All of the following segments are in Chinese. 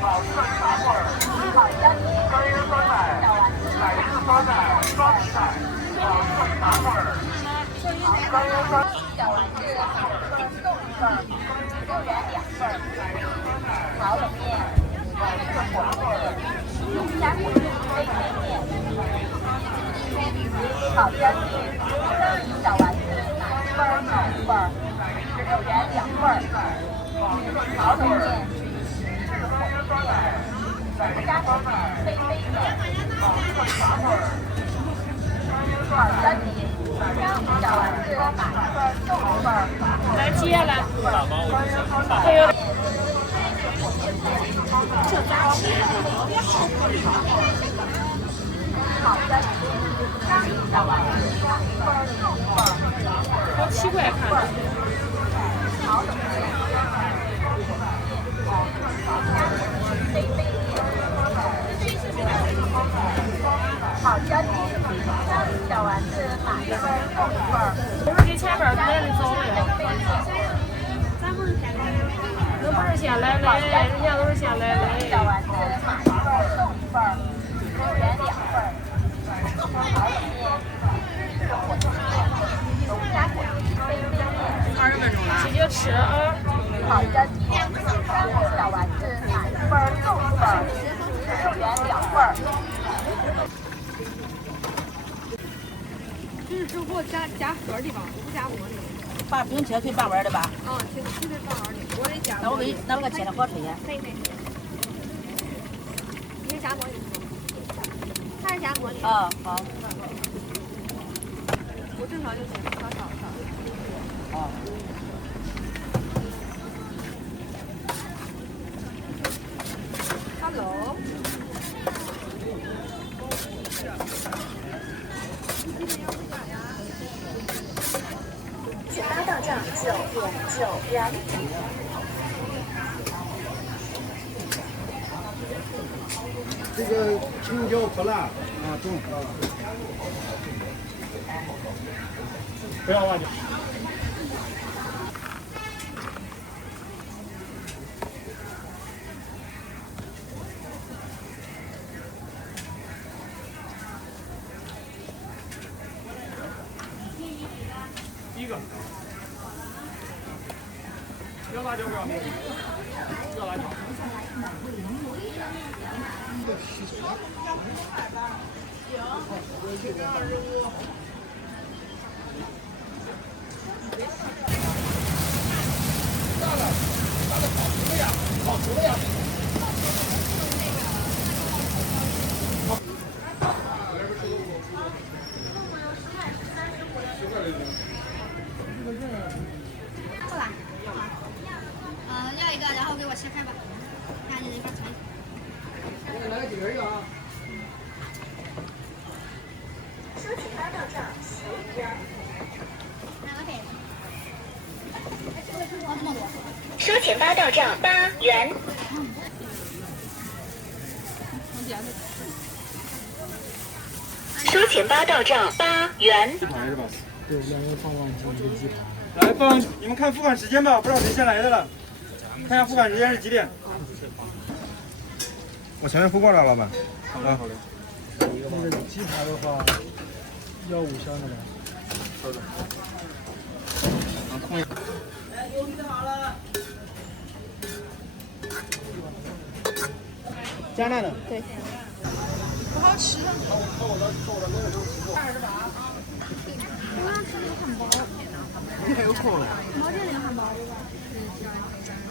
好顺茶味儿，干椰酸奶，奶制酸奶，双皮奶，好顺茶味儿，干椰酸。小丸子好吃送一份，6元2份。炒冷面，好顺火腿，农家火腿杯杯面。好干面，小丸子买1份送1份，6元2份。炒冷面，农家火腿杯杯面。好干面，小丸子买1份送1份。来接了。还有。好干面，小丸子买1份送1份。要7块看。炒冷面，杯杯面。好干面，小丸子买1份送1份。给前边买的走了。咱不是先来的，那不是先来的，人家都是先来的。小丸子买1份送1份，6元2份。炒冷面，火腿面，农家火腿杯杯面。20分钟了，直接吃啊！好干面，小丸子买1份送1份，6元2份。就是只给我加盒的吧，不加馍的。把饼切碎半碗的吧。啊，切碎半碗的，我得加。那我给切的好吃些。可以。你是加馍的？他是加馍的。啊，好。我正常就行，少。啊。Hello。请到账9.9元。这个青椒不辣啊，中啊。不要辣椒。一个。要辣椒不要？要辣椒。好吃的呀！要一个，然后给我切开吧，看你一块盛。来个几根啊？收取发到账11元。收钱发到账8元。收钱发到账8元。鸡排是吧？对，两个放一个鸡排。来放，你们看付款时间吧，不知道谁先来的了。看一下付款时间是几点？我前面付过了，老板。好嘞，好嘞。那个鸡排的话，要5箱的吧？好的。空一。油准备好了。加辣的。对。不好吃。20把。我想吃那个汉堡。你还有空？毛店那个汉堡对吧？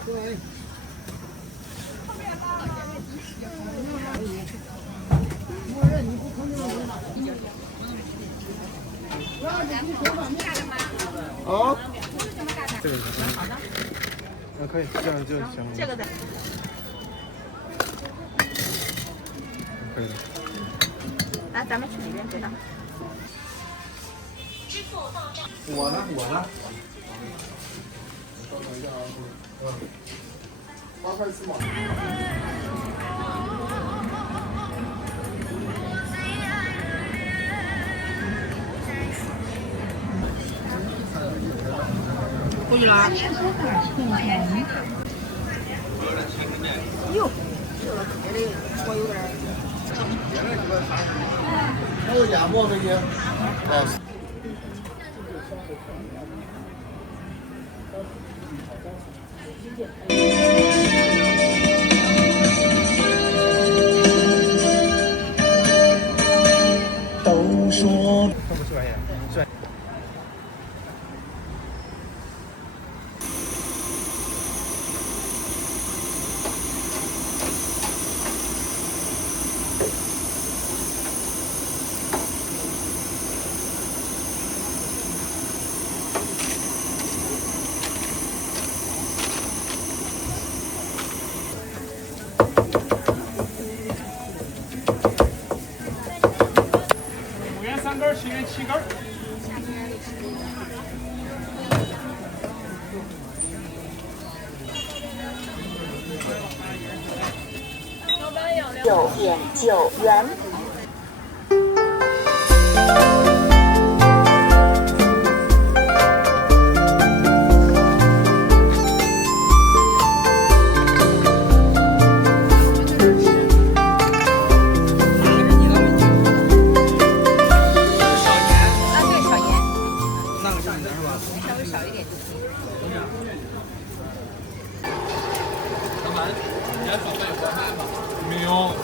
对。默认你不可能。哦。这个是。可以，这样就行了。这个的。可以的。来，咱们去里边结账。我呢？8块4毛。过去了啊。哟，还有鸭馍这些，都说。这么喜欢呀？帅。5元3根，10元7根。9.9元。没有，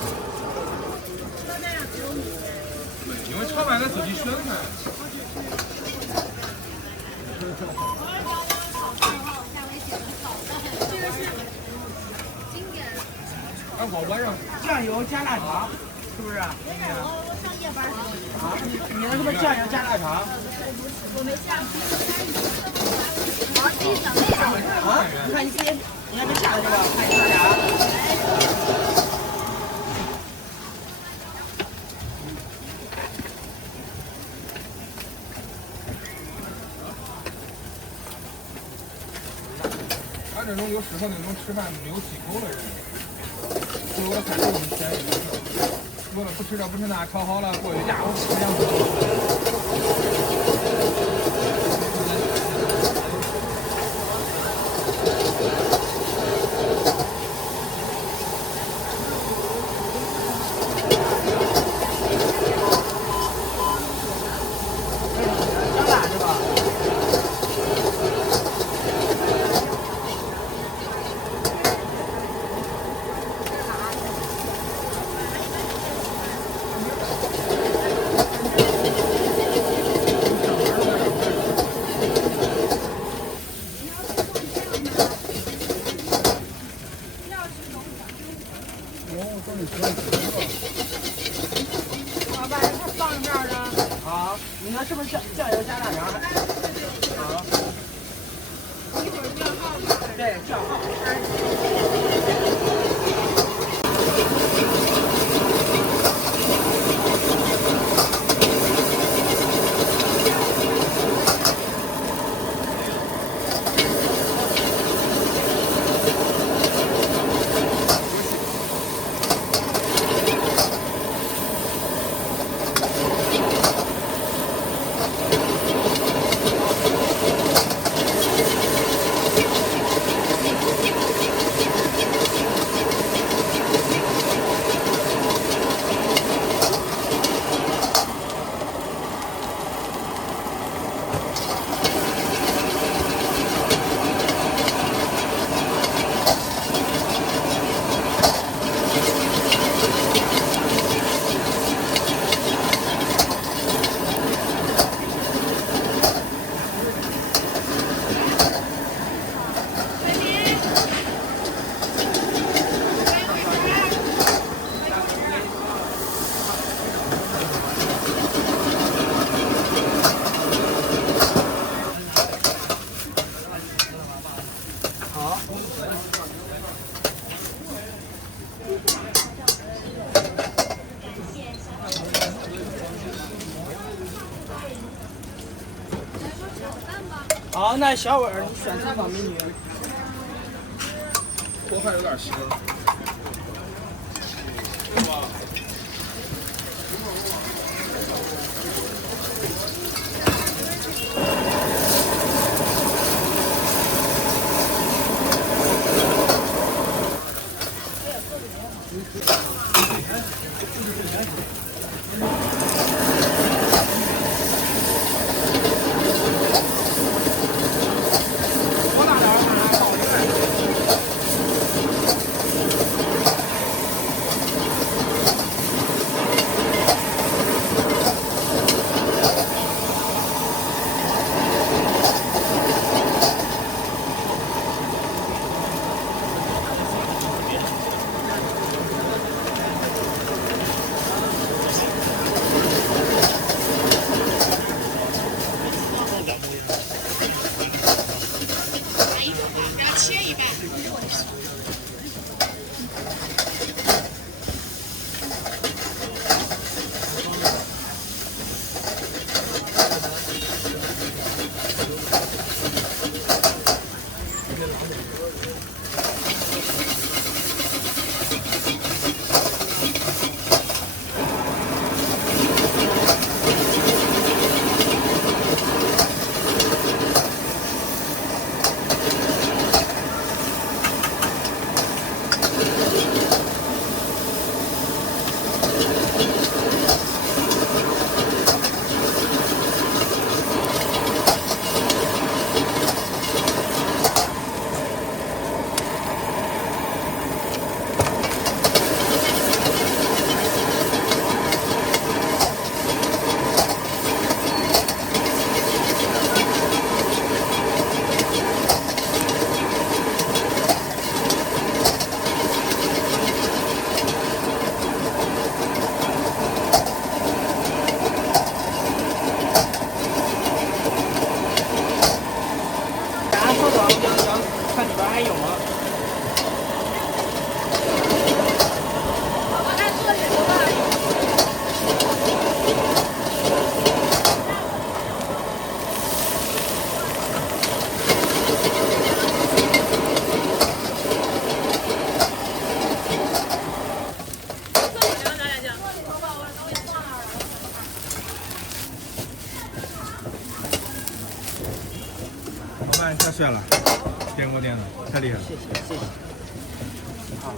因为炒饭咱自己选噻。啊，我晚上酱油加腊肠，是不是？啊，你那是不是酱油加腊肠？啊，你看你自己，你还没下的这个，看你啥？他这种就适合那种吃饭没有忌口的人，所以我还是这么便宜的。我不吃这不吃那，炒好了过去下午吃2个。加辣是吧？老板，他放这儿呢。好，你那是不是酱油加腊肠？好。一会儿叫号吧。对，叫号。好，那小伟儿，你选采访美女。锅还有点腥。看里边还有吗？老板太帅了，点锅点的太厉害了。谢谢。好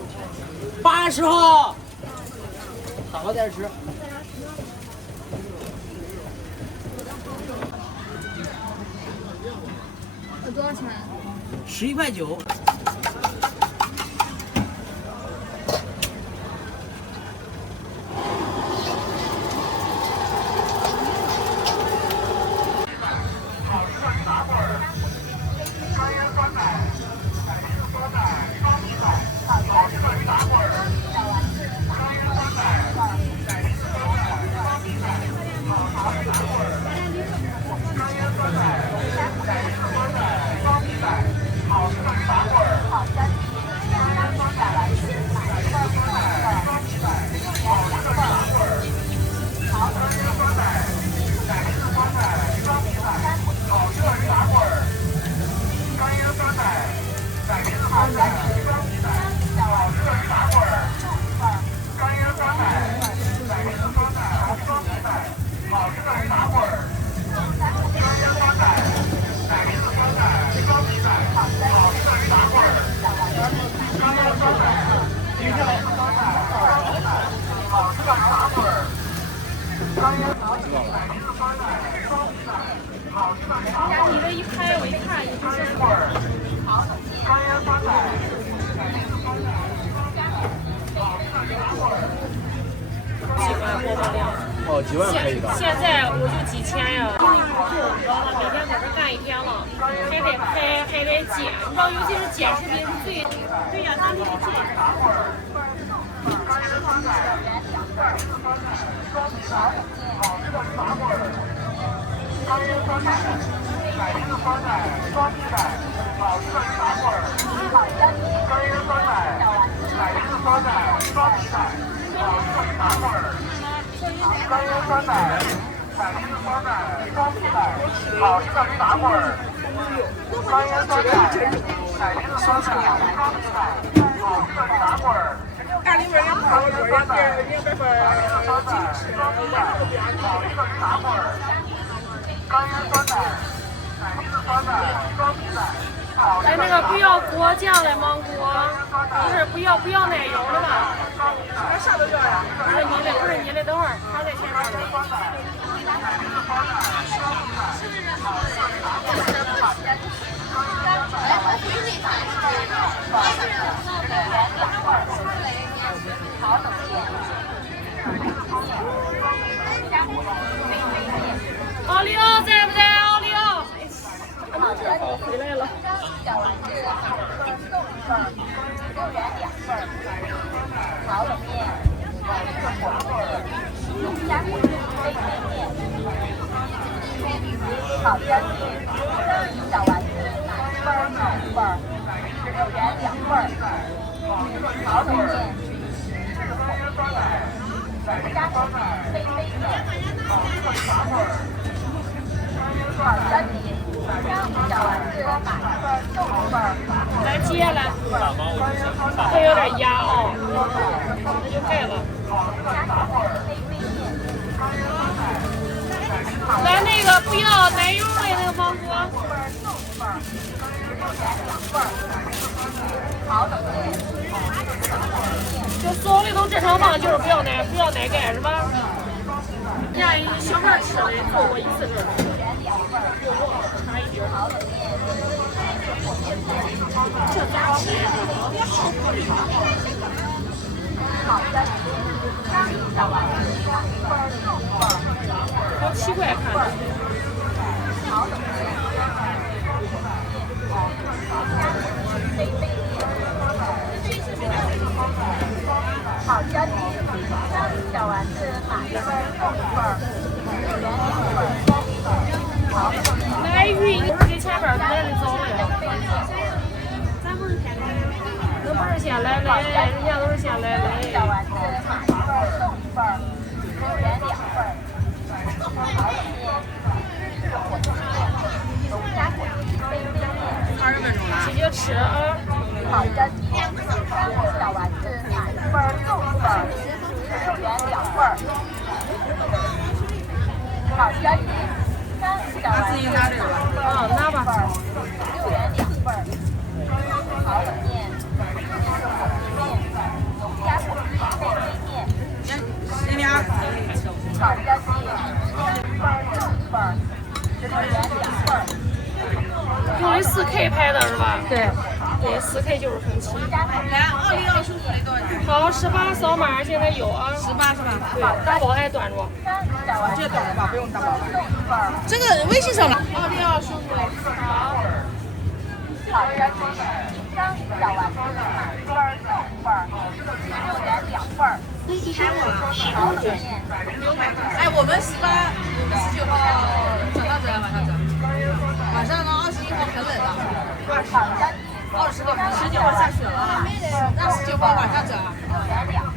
，80号，打包再吃。有多少钱？11块9。你这一拍，我一看，你不是几万播放量？哦，几万可以的。现在我就几千呀，精力不够，你知道吗？每天在这干一天了，还得拍，还得剪，你知道，尤其是剪视频是最，对呀，咱得剪。好吃的驴打滚儿，干腌酸菜，奶皮子酸菜，好吃的驴打滚儿，干腌酸菜，奶皮子酸菜，好吃的驴打滚儿，干腌酸菜，奶皮子酸菜，双皮菜，哎，那个不要果酱的芒果，不是不要奶油的吧？啥都要呀。不是你的，等会儿他在前面呢。奥利奥在不在？奥利奥，回来了。小丸子送一份，6元2份。炒冷面，火锅面，农家火鸡飞飞面，炒香鸡，小丸子买1份送1份，6元2份。炒冷面，火鸡面，农家火鸡飞飞面，炒香鸡。小丸子买1份送1份。来接来，它有点压哦，那就盖了。来那个不要奶油的那个芒果。就所有的都正常放，就是不要奶盖是吧？家里小孩吃的做过一次这个。差一点。这咋吃呀？好奇怪看着。好香鸡，小丸子买1份送1份，6元2份。来鱼，你不是前边来的早了呀？咱不是先来，那不是先来，人家都是先来。小丸子买1份送1份，6元2份。炒冷面，火鸡面，农家火鸡飞飞面。20分钟了。直接吃啊！好香鸡，小丸子买1份送1份，6元2份。好香鸡，小丸子拿吧。6元2份。炒冷面，火鸡面，农家火鸡飞飞面。炒香鸡，1份送1份，6元2份。用的4K 拍的是吧？对，4K 就是很齐。来，奥利奥叔叔的多少钱？好，18扫码现在有啊。18是吧？对，大宝还端着。这端着吧，不用大包。这个微信上了。奥利奥叔叔。好。好香鸡，小丸子买1份送1份，6元2份。炒冷面。哎，我们19号转到这晚上整，晚上呢21号很冷了，20个19号下雪了，让19号晚上整。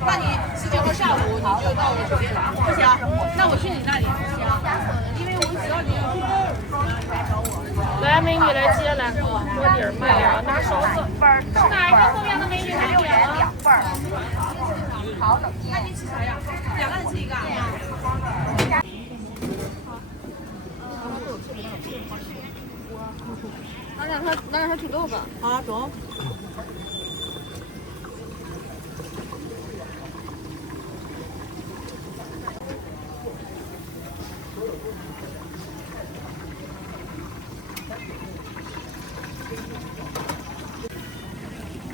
那你19号下午你就到我酒店来，不行？那我去你那里，因为我知道你要去。来，美女来接来，我地儿卖呀，拿勺子。是哪一个后面的美女来接啊？炒冷面。那你吃啥呀？2个人吃1个。拿点它土豆吧。好，走。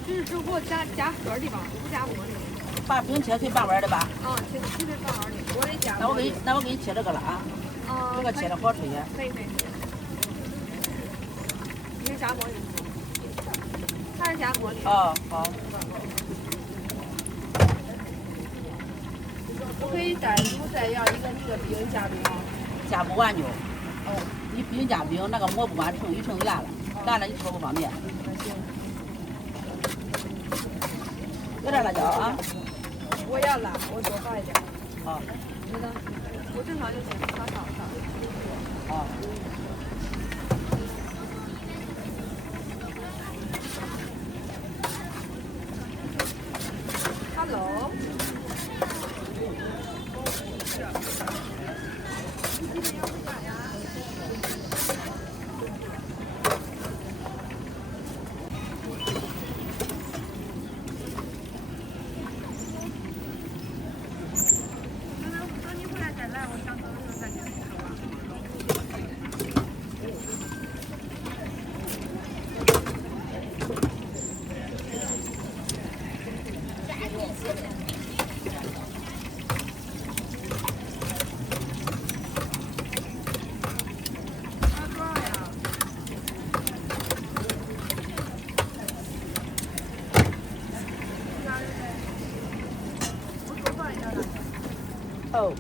就是只给我夹盒里吧，不夹馍里。把饼切碎半碗的吧。啊，切碎半碗里，我得夹。那我给你切这个了啊。这个切的好吃些。可以。你是夹馍里？它是夹馍里。哦，好。我可以单独再要一个那个饼夹饼。夹不完就。哦。你饼夹饼，那个馍不管剩一剩烂了，烂了你吃不方便。有点辣椒啊。我要辣，我多放一点。好。你呢？我正常就行，少。好。Hello。哦。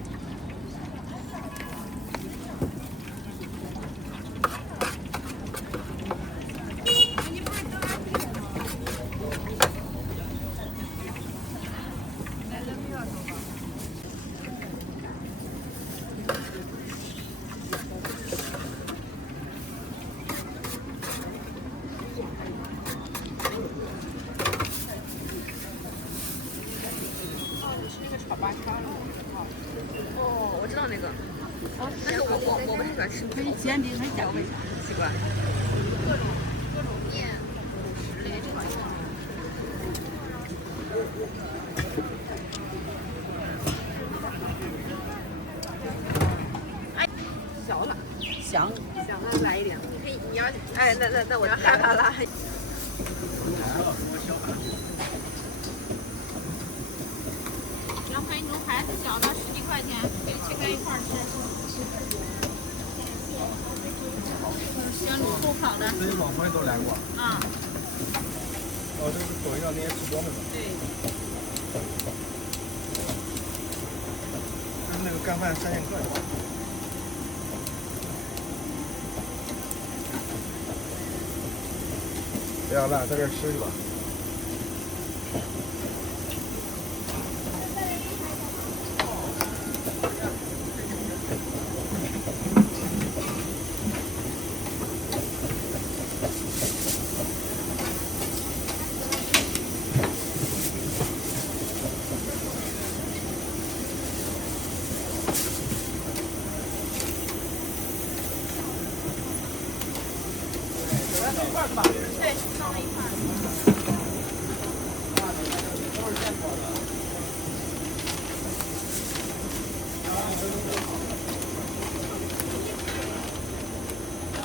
哦，我知道那个。哦，但是我不是喜欢吃。可以煎饼，可以加味。习惯。各种面、食类这种。哎，小了。香。想再来一点。可以，你要哎，那我害怕了。要看一种孩子小的10几块钱，可以切开一块吃。鲜卤兔烤的。这些网红也都来过。啊。哦，这是抖音上那些直播的吗？对。就是那个干饭3000克是吧？不要辣，在这吃去吧。对，弄了一块。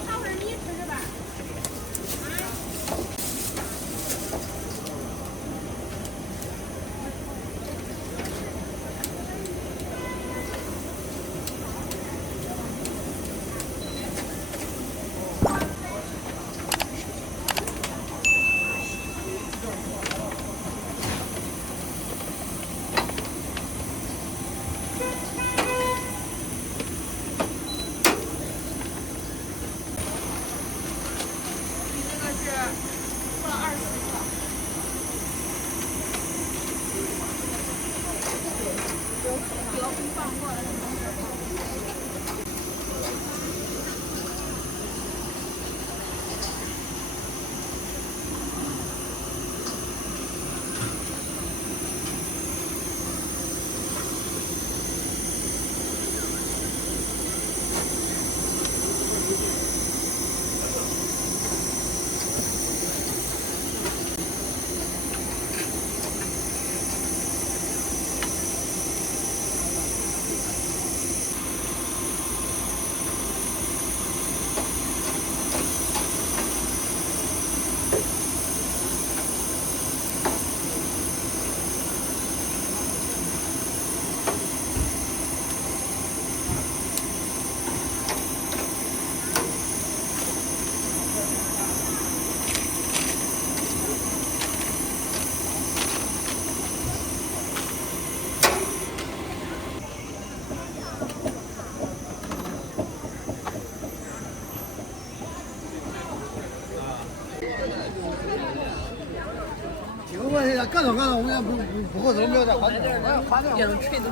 他会儿你吃是吧？干着干着，我也不够怎么着的，也能吹的。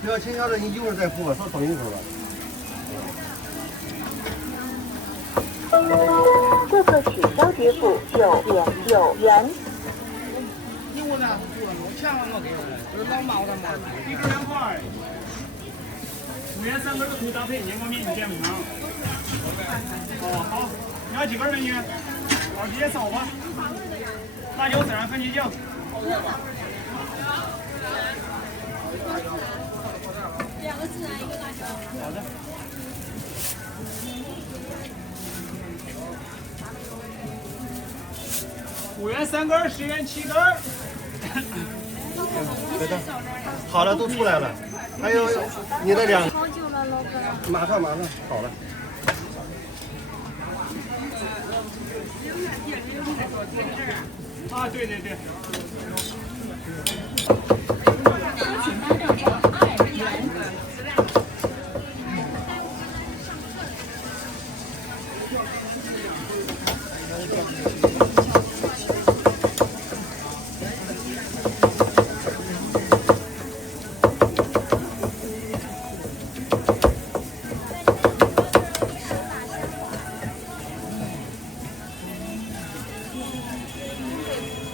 不要请教了，你一会儿再付吧，少收一会儿吧。这个取消支付9.9元。你我咋不做？我钱我给了，就是老妈我咋没？1根2块，5元3根的可以搭配，阳光面你点不上。哦好，你要几根美女？好，直接扫吧。辣椒孜然番茄酱。2个孜然1个辣椒。好的。5元3根，10元7根。好了，都出来了。还有你的2。好久了。了，老板。马上，好了。啊，对对对。收钱包到账2元。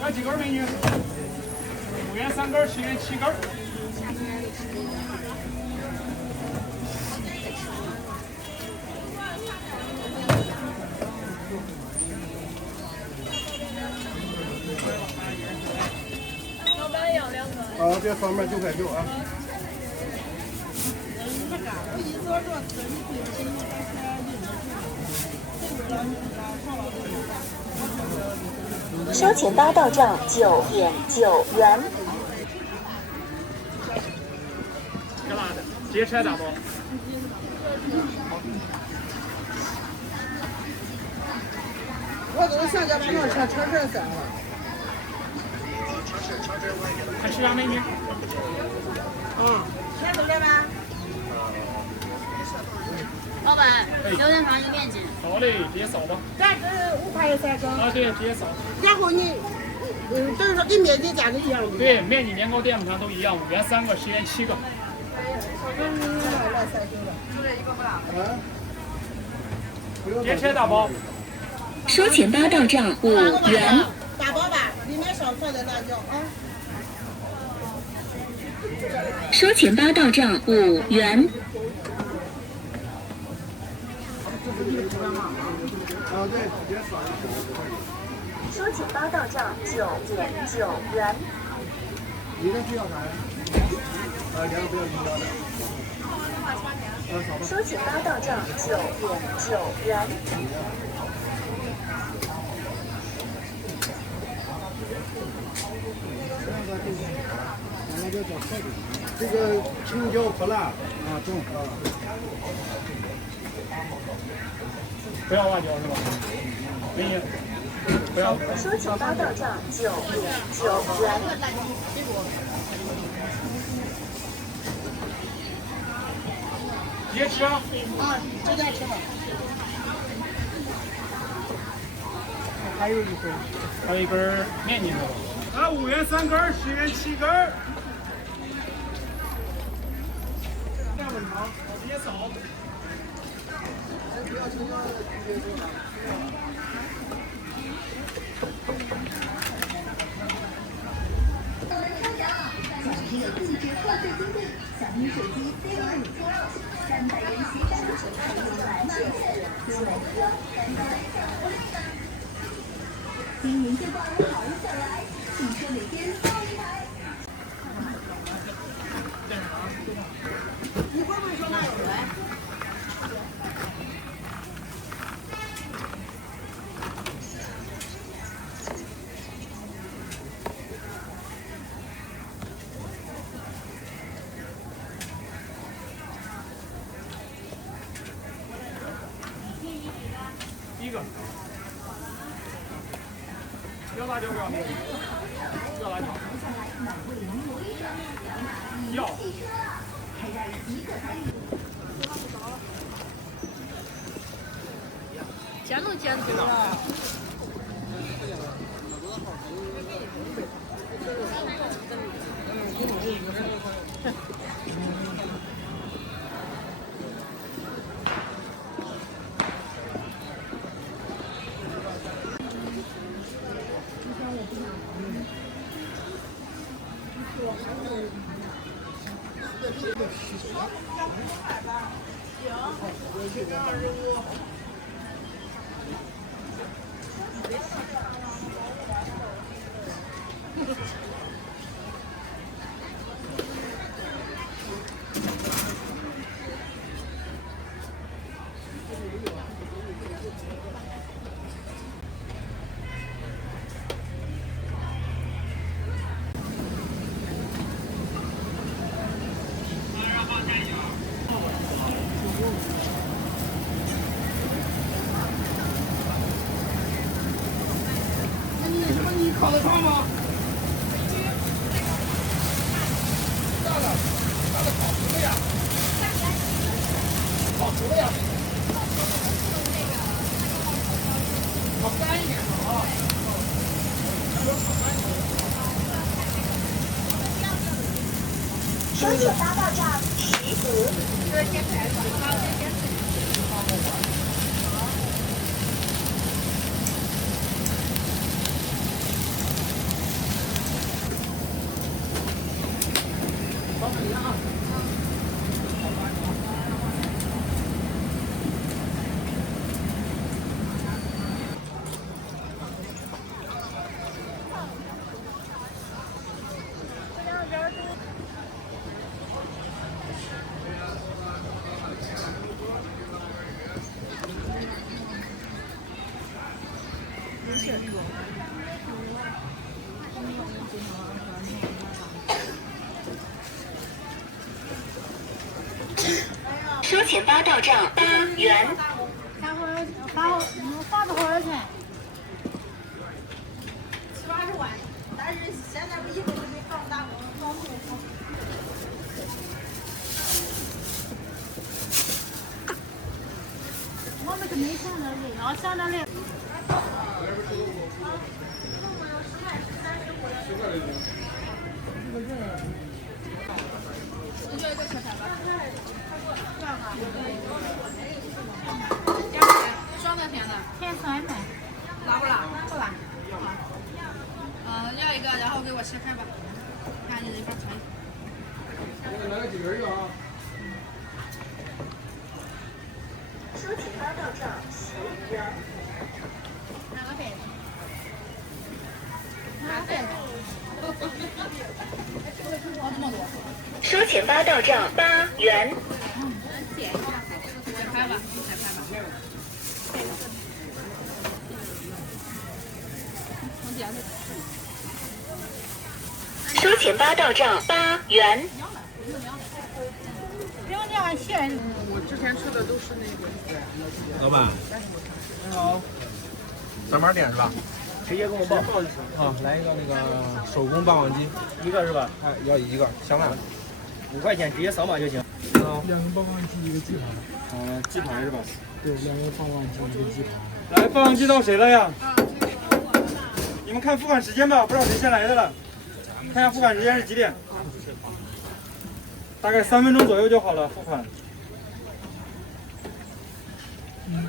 要几根美女？5元3根，10元7根。老板要2个。啊，这方面9块9啊。收钱包到账9.9元。干嘛的？直接吃咋不？我都上家门口车噻。还吃啥美女？先走了吧。老板，6点钟一个面筋。好嘞，直接扫吧。咱这5块3根。啊，对，直接扫。然后你，等于说跟面筋价格一样的。对，面筋、年糕、淀粉肠都一样，5元3个，10元7个。直接吃大包。收钱包到账5元。大包吧，里面少放点辣椒啊。收钱包到账5元。啊，对，直接扫一下。收钱包到账9.9元。你这需要啥呀？啊，2个不要鱼胶的。收钱包到账9.9元。这个青椒不辣啊，中啊。不要辣椒是吧？美女，不要。收钱包到账9.9元。直接吃啊！啊，直接吃吧。还有一根面筋的。啊，5元3根，10元7根。淀粉肠，直接扫。今年就报我好运再来，请说每天报一台。你会不会说哪有人？一个。要辣椒不要？要辣椒。要。见都见多了。收钱八道站石河。收钱八到账8元。房子多少钱？70-80万，但是现在不以后就没房大房子。我们是没想到的，要想到的。酸的甜的？甜酸的。辣不辣？不辣。要一个，然后给我切开吧，看你这边尝一下。来个几根啊？收钱八到账10元。哪个白的？哪个白的？哦，这么多。收钱八到账8元。切开吧，切开吧。收钱八到账8元。不用这样切。我之前吃的都是那个。老板，你好，上门点是吧？直接给我报。啊，来一个那个手工霸王鸡，一个是吧？哎，要一个，香辣的。 5块钱直接扫码就行。啊，2个霸王鸡，1个鸡排。鸡排是吧？对，2个霸王鸡，1个鸡排。来，霸王鸡到谁了呀？你们看付款时间吧，不知道谁先来的了。看一下付款时间是几点？大概3分钟左右就好了，付款。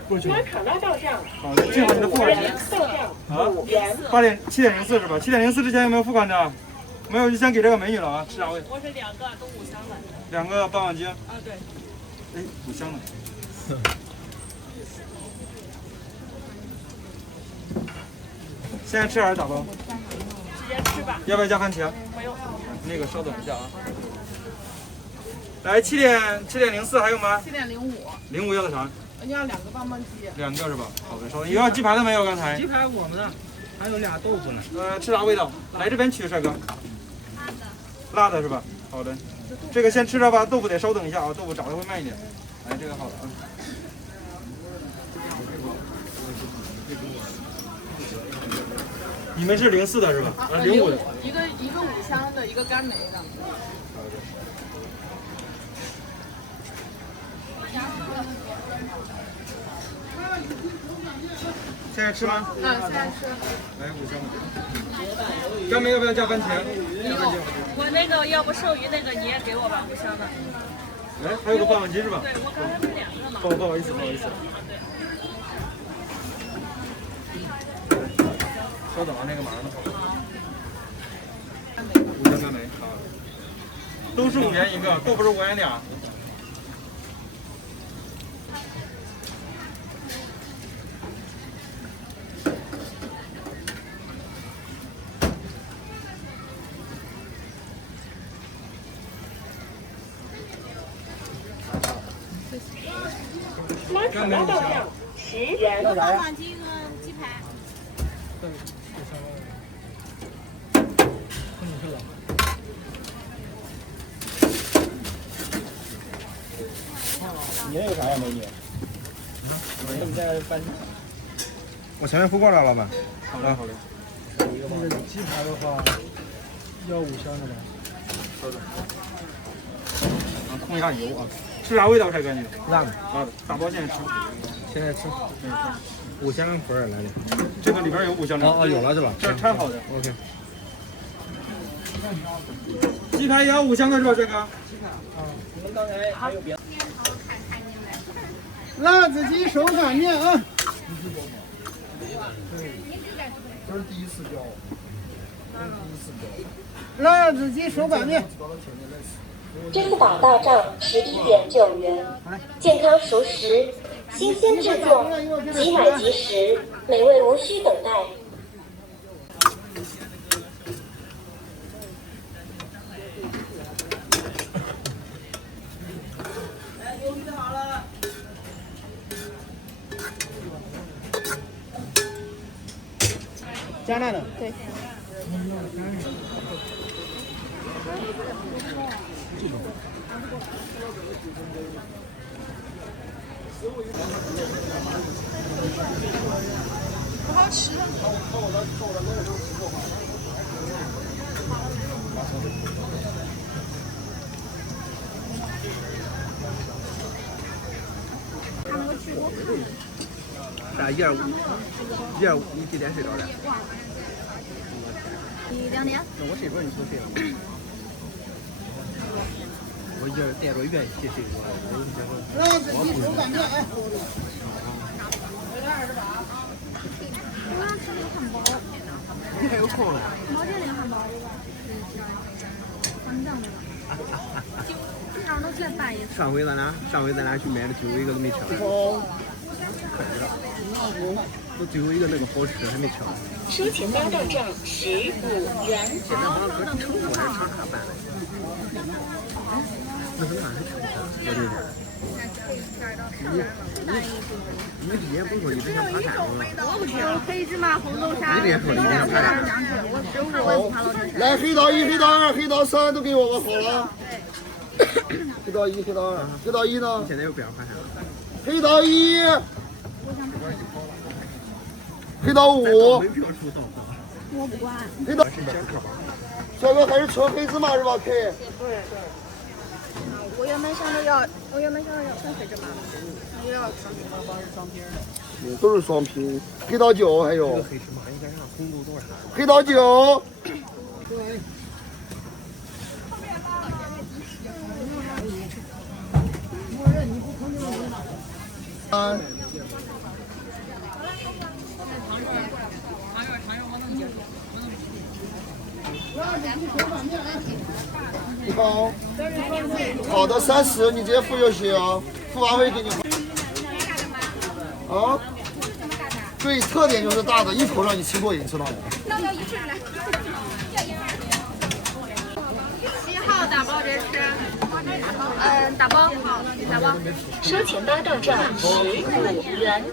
过去了。好的，记好你的付款时间。啊，7:04是吧？7:04之前有没有付款的？没有就先给这个美女了啊，吃啥味？我是2个都5香的。 2个霸王鸡。啊，对。哎，5香的。现在吃还是打包？直接吃吧。要不要加番茄？不用。那个稍等一下啊。来7:04还有吗7:05。05要的啥？你要2个棒棒鸡。2个是吧？好的，稍等。有要鸡排的没有？刚才。鸡排我们的，还有俩豆腐呢。吃啥味道？来这边取，帅哥。辣的是吧？好的。这个先吃着吧，豆腐得稍等一下啊，豆腐炸的会慢一点。来，这个好了啊。你们是04的是吧？啊，05的。一个5香的，一个干梅的。现在吃吗？现在吃。来5香的。干梅要不要加番茄？我那个要不剩余那个你也给我吧，5香的。来，还有个霸王鸡是吧？对，我刚才不是2个吗？不好意思。稍等啊，那个马上就好。5香干梅啊，都是5元一个，豆腐是5元俩。干梅5香10元。棒棒鸡和鸡排。对，你那有啥呀，美女？你在翻？我前面付过了，老板。好嘞。那个鸡排的话，要5香的吧？稍等。啊，控一下油啊。是啥味道？帅哥你？辣的，辣的，打包现在吃。现在吃。五香粉儿来的。这个里边有五香粉。哦，有了是吧？这掺好的。OK。鸡排也要5香的是吧，帅哥？你们刚才还有别的？辣子鸡手擀面啊！这是第一次教，辣子鸡手擀面。珍宝到账11.9元，健康熟食，新鲜制作，即买即食，美味无需等待。加辣的。对。不好吃。啥1.5，你几点睡着的？2点。那我睡着你就睡了。我一点带着元气睡着了。辣子鸡手擀面哎。我想吃那个汉堡。你还有空了？毛尖那个汉堡，酸酱那个。这样都再拌一次。上回咱俩去买的最后一个都没吃完。可惜了。我最后一个那个好吃还没吃完。收钱单到账15元。现在好像搁成都还是长沙办的。那是哪还成都？我这边。你之前不是说一直想爬山吗？我不吃，黑芝麻红豆沙。你这说你想爬山？我吃不我也不爬老山。来，黑道1、黑道2、黑道3都给我吧，好了。黑道1、黑道2、黑道1呢？现在又不想爬山了。黑道1。黑道5。我不管。黑道。小哥还是纯黑芝麻是吧？可以。对。我原本想着要纯黑芝麻，也要双皮。都是双皮。黑道9还有。黑芝麻应该让红豆多少？黑道9。你好，好的30，你直接付就行，付完会给你。啊？对，特点就是大的，一口让你吃过瘾，知道吗？那要一份来。几号打包这是？打包好，打包。收钱单到账15元。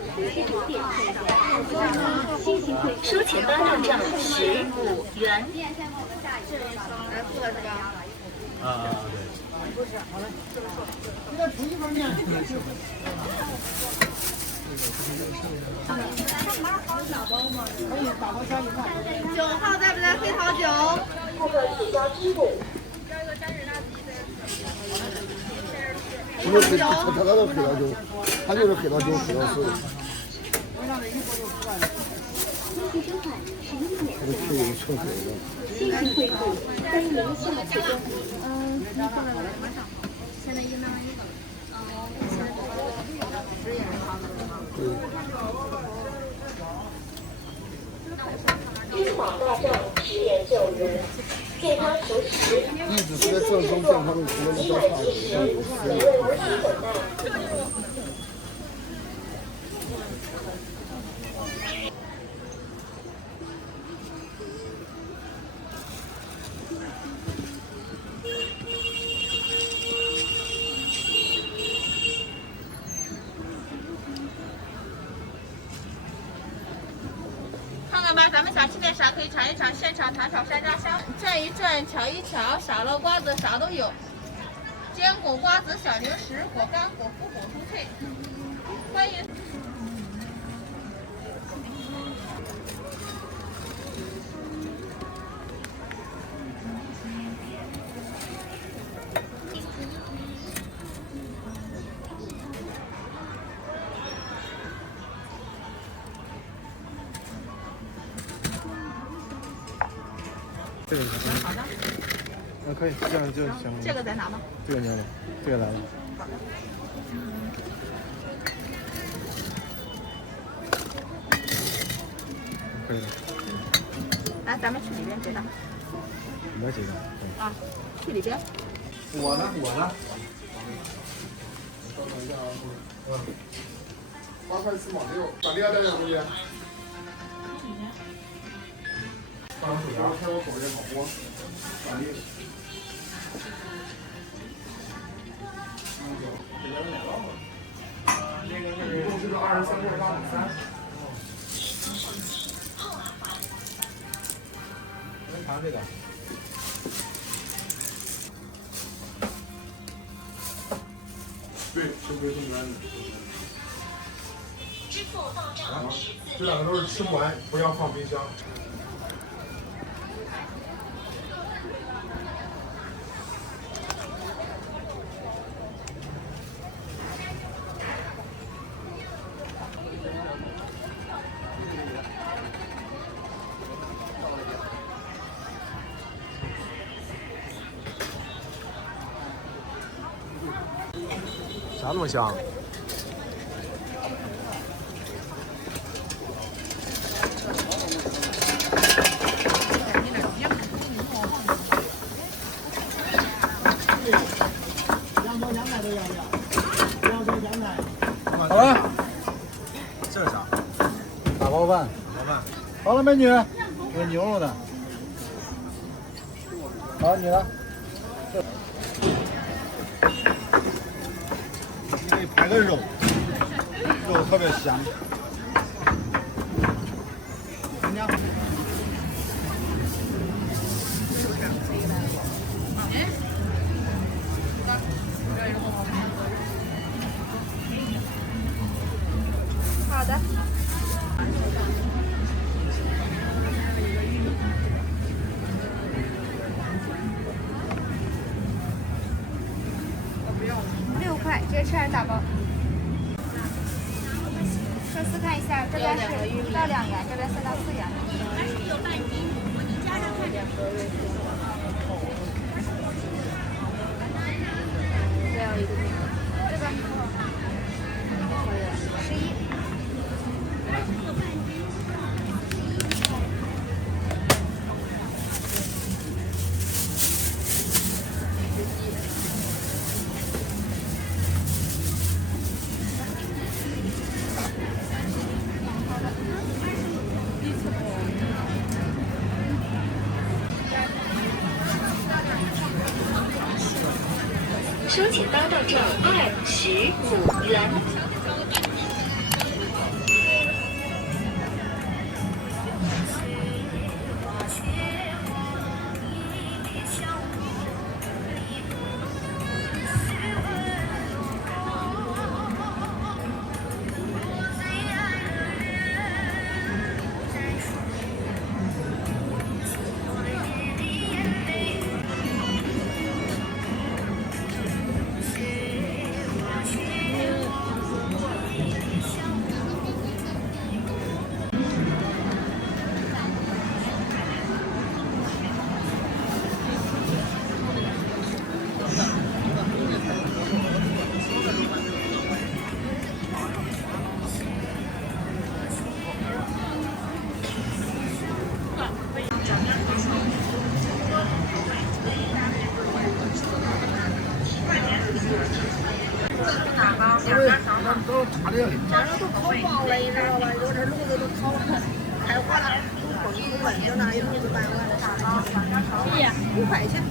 收钱单到账15元。来付了是吧？不是，好嘞。这个厨艺方面。可以打包下一块。9号在不在？黑桃9。顾客提交支付。他都黑道9，他就是黑道9、黑道4。这个去有厕所的。谢谢惠顾，欢迎下次光临。现在1拿1个。珍宝到账10.9元，健康熟食，一直是在正宗健康的除了比较差的，美味无需等待。咱们想吃点啥可以尝一尝，现场糖炒山楂香，转一转，瞧一瞧，傻乐瓜子啥都有，坚果、瓜子、小零食、果干、果脯、果酥脆，欢迎。这个好的。可以，这样就行了。这个再拿吗？这个拿了，这个来了。可以了。来，咱们去里边结账。里边结账。啊，去里边。我呢？8块4毛6，咋的呀，大家同学？放手牙，看我口这好不？咋的？一共是个23.83。来尝这个。对，是微送单的。这两个都是吃不完，不要放冰箱。啥那么香？好了，这是啥？打包饭。好了，美女，有牛肉的。好，你的。可以排个肉，肉特别香。怎么样？好的。6块，直接吃还是打包？寿司看一下，这边是1到2元，这边3到4元。有半斤，我你加上看着。最后一个这个11。收钱单到账25元。这都烤光了，你知道吧？有这炉子都烤开火了，都焖着呢，一炉子半碗的啥的。哎呀，5块钱。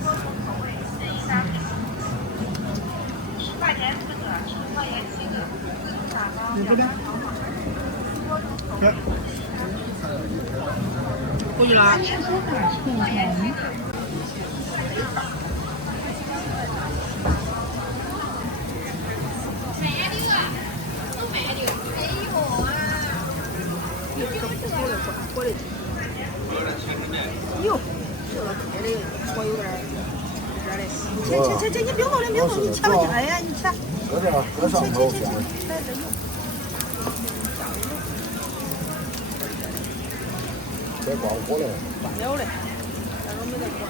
10块钱4个，10块钱7个。你这边。对。过去啦。哟，这个开的火有点热嘞。切，你别动，你切吧，哎呀，你切。搁这，搁上头。来这油。别关火了。关了嘞。但是没得关。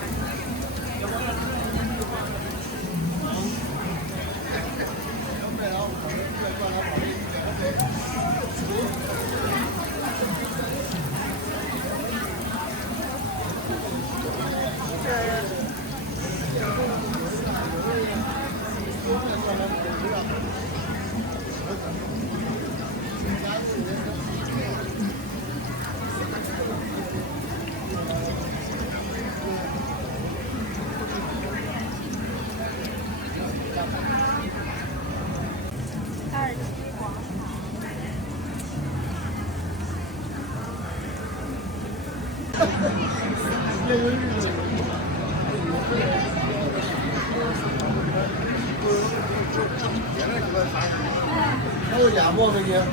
还有烟不给你？啊。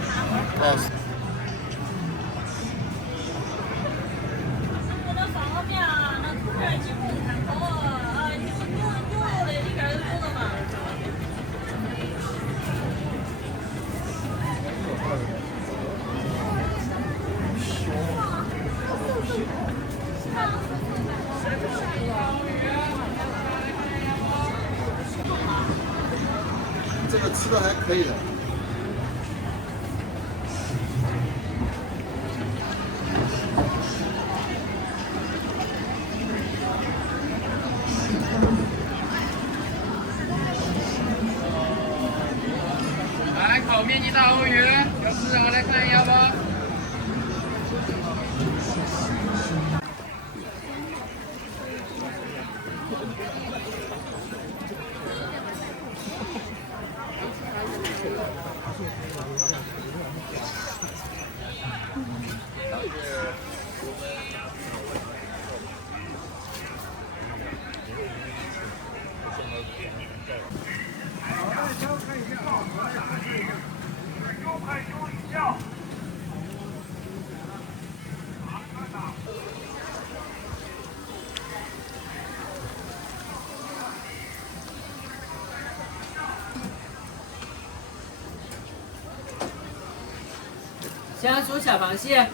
那方便啊，那图片几乎看到啊，牛肉的里边有的嘛。这个吃的还可以的。来，烤面筋大鱿鱼，有市场来看一下吧。香酥小螃蟹。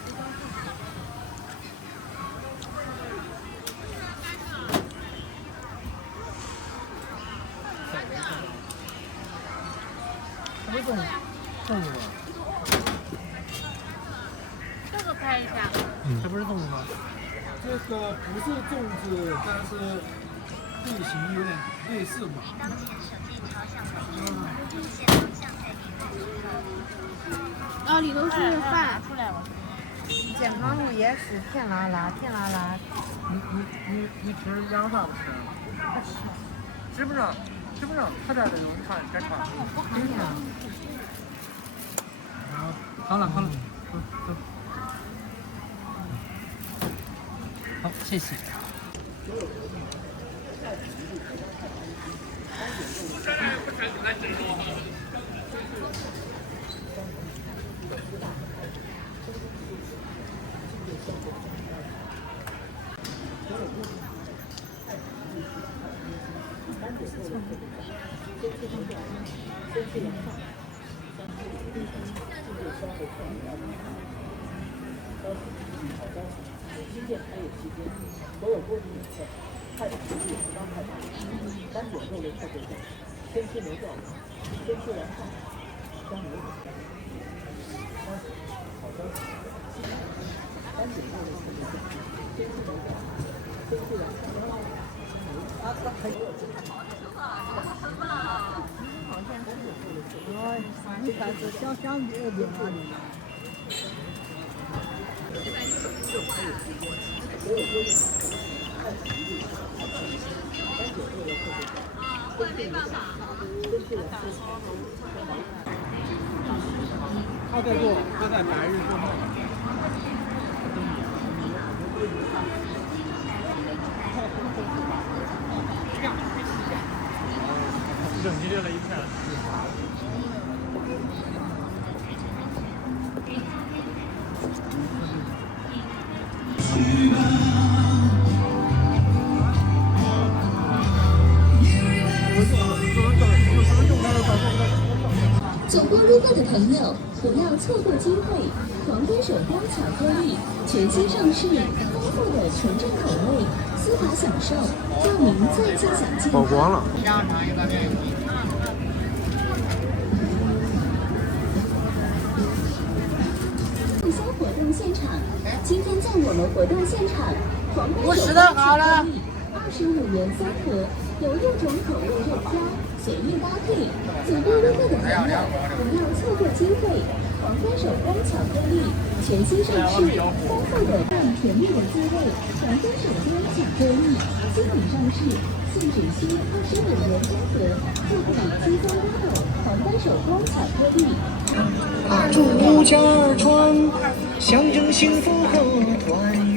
不是粽子吗？这个拍一下。这不是粽子吗？这个不是粽子，但是类型有点类似嘛。啊，里头是饭。健康路也是甜辣辣，甜辣辣。你吃羊啥不吃？吃不上，他这儿的东西看该尝。不看见。好了，走。好，谢谢。你看这想这个地方的。他在白日做梦。整齐了一片。走过路过的朋友，不要错过机会！皇冠手工巧克力全新上市，丰富的纯正口味，丝滑享受，让您再次享健康。曝光了。促销活动现场，今天在我们活动现场，皇冠手工巧克力25元3盒，有6种口味任挑，随意搭配。走过路过的朋友，不要错过机会！皇冠手工巧克力全新上市，丰富的甜蜜的滋味。皇冠手工巧克力新品上市，现只需25元3盒，就可以轻松拥有皇冠手工巧克力。祝家儿穿，象征幸福和团圆。